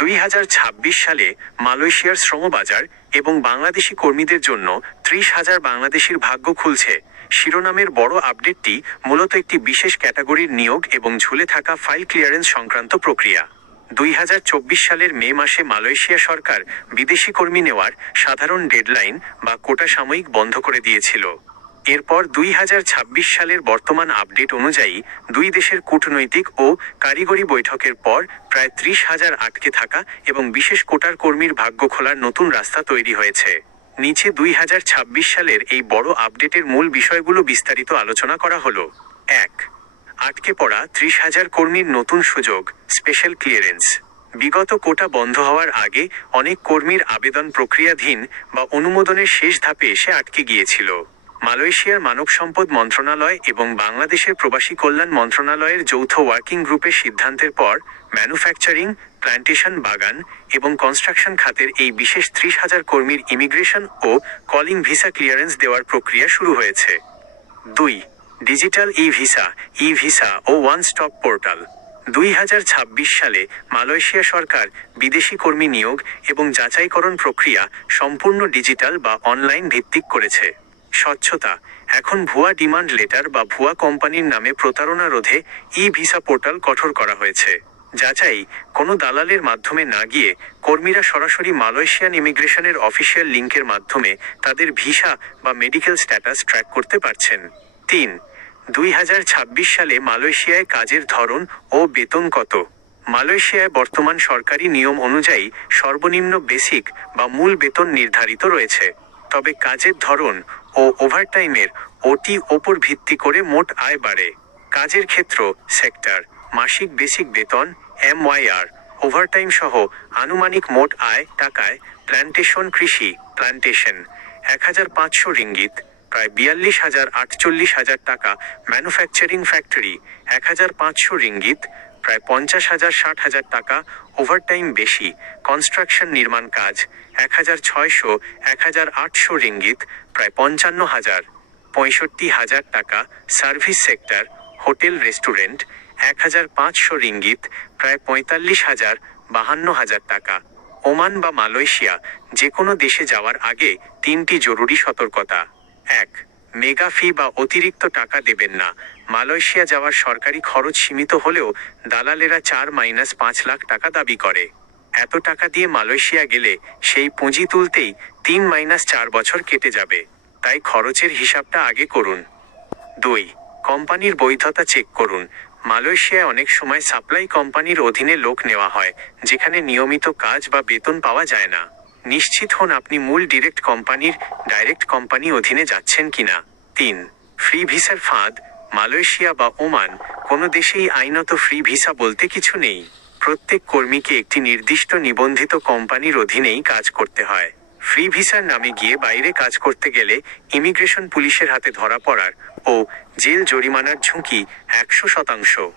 2026 সালে মালয়েশিয়ার শ্রমবাজার এবং বাংলাদেশি কর্মীদের জন্য 30,000 বাংলাদেশির ভাগ্য খুলছে শিরোনামের বড় আপডেটটি মূলত একটি বিশেষ ক্যাটাগরির নিয়োগ এবং ঝুলে থাকা ফাইল ক্লিয়ারেন্স সংক্রান্ত প্রক্রিয়া। 2024 সালের মে মাসে মালয়েশিয়া সরকার বিদেশি কর্মী নেওয়ার সাধারণ ডেডলাইন বা কোটা সাময়িক বন্ধ করে দিয়েছিল। এরপর 2026 সালের বর্তমান আপডেট অনুযায়ী দুই দেশের কূটনৈতিক ও কারিগরি বৈঠকের পর প্রায় 30,000 আটকে থাকা এবং বিশেষ কোটার কর্মীর ভাগ্য খোলার নতুন রাস্তা তৈরি হয়েছে। নিচে 2026 সালের এই বড় আপডেটের মূল বিষয়গুলো বিস্তারিত আলোচনা করা হলো। 1. আটকে পড়া 30,000 কর্মীর নতুন সুযোগ, স্পেশাল ক্লিয়ারেন্স। বিগত কোটা বন্ধ হওয়ার আগে অনেক কর্মীর আবেদন প্রক্রিয়াধীন বা অনুমোদনের শেষ ধাপে এসে আটকে গিয়েছিল। মালয়েশিয়ার মানব সম্পদ মন্ত্রণালয় এবং বাংলাদেশের প্রবাসী কল্যাণ মন্ত্রণালয়ের যৌথ ওয়ার্কিং গ্রুপের সিদ্ধান্তের পর ম্যানুফ্যাকচারিং, প্ল্যান্টেশন, বাগান এবং কনস্ট্রাকশন খাতের এই বিশেষ 30,000 কর্মীর ইমিগ্রেশন ও কলিং ভিসা ক্লিয়ারেন্স দেওয়ার প্রক্রিয়া শুরু হয়েছে। 2. ডিজিটাল ই ভিসা ও ওয়ান স্টপ পোর্টাল। 2026 সালে মালয়েশিয়া সরকার বিদেশি কর্মী নিয়োগ এবং যাচাইকরণ প্রক্রিয়া সম্পূর্ণ ডিজিটাল বা অনলাইন ভিত্তিক করেছে। স্বচ্ছতা। এখন ভুয়া ডিমান্ড লেটার বা ভুয়া কোম্পানির নামে প্রতারণা রোধে ই ভিসা পোর্টাল কঠোর করা হয়েছে। যাচাই, কোনো দালালের মাধ্যমে না গিয়ে কর্মীরা সরাসরি মালয়েশিয়ান ইমিগ্রেশনের অফিসিয়াল লিঙ্কের মাধ্যমে তাদের ভিসা বা মেডিকেল স্ট্যাটাস ট্র্যাক করতে পারছেন। 3. 2026 সালে মালয়েশিয়ায় কাজের ধরন ও বেতন কত। মালয়েশিয়ায় বর্তমান সরকারি নিয়ম অনুযায়ী সর্বনিম্ন বেসিক বা মূল বেতন নির্ধারিত রয়েছে, তবে কাজের ধরন ও ওভারটাইমের ওটি ওপর ভিত্তি করে মোট আয় বাড়ে। কাজের ক্ষেত্র, সেক্টর, মাসিক বেসিক বেতন MYR, ওভারটাইম সহ আনুমানিক মোট আয় টাকায়। প্ল্যান্টেশন কৃষি, প্ল্যান্টেশন 1,500 রিঙ্গিত, প্রায় 42,048 টাকা। ম্যানুফ্যাকচারিং ফ্যাক্টরি 1,500 রিঙ্গিত, প্রায় 50,060 টাকা। ওভারটাইম বেশি। কনস্ট্রাকশন নির্মাণ কাজ 1,600-1,800 রিঙ্গিত, প্রায় 55,000-65,000 টাকা। Service sector, hotel restaurant 1,500 ringgit, প্রায় 45,000-52,000 টাকা। ওমান বা মালয়েশিয়া যে কোনো দেশে যাওয়ার আগে 3টি জরুরি সতর্কতা। 1. মেগা ফি বা অতিরিক্ত টাকা দেবেন না। মালয়েশিয়া যাওয়ার সরকারি খরচ সীমিত হলেও দালালেরা 4-5 লাখ টাকা দাবি করে। এত টাকা দিয়ে মালয়েশিয়া গেলে সেই পুঁজি তুলতেই 3-4 বছর কেটে যাবে, তাই খরচের হিসাবটা আগে করুন। 2. কোম্পানির বৈধতা চেক করুন। মালয়েশিয়ায় অনেক সময় সাপ্লাই কোম্পানির অধীনে লোক নেওয়া হয়, যেখানে নিয়মিত কাজ বা বেতন পাওয়া যায় না। নিশ্চিত হন আপনি মূল ডাইরেক্ট কোম্পানি অধীনে যাচ্ছেন কিনা। 3. ফ্রি ভিসার ফাঁদ। মালয়েশিয়া বা ওমান কোনো দেশেই আইনত ফ্রি ভিসা বলতে কিছু নেই। প্রত্যেক কর্মীকে একটি নির্দিষ্ট নিবন্ধিত কোম্পানির অধীনেই কাজ করতে হয়। ফ্রি ভিসার নামে গিয়ে বাইরে কাজ করতে গেলে ইমিগ্রেশন পুলিশের হাতে ধরা পড়ার ও জেল জরিমানার ঝুঁকি 100%।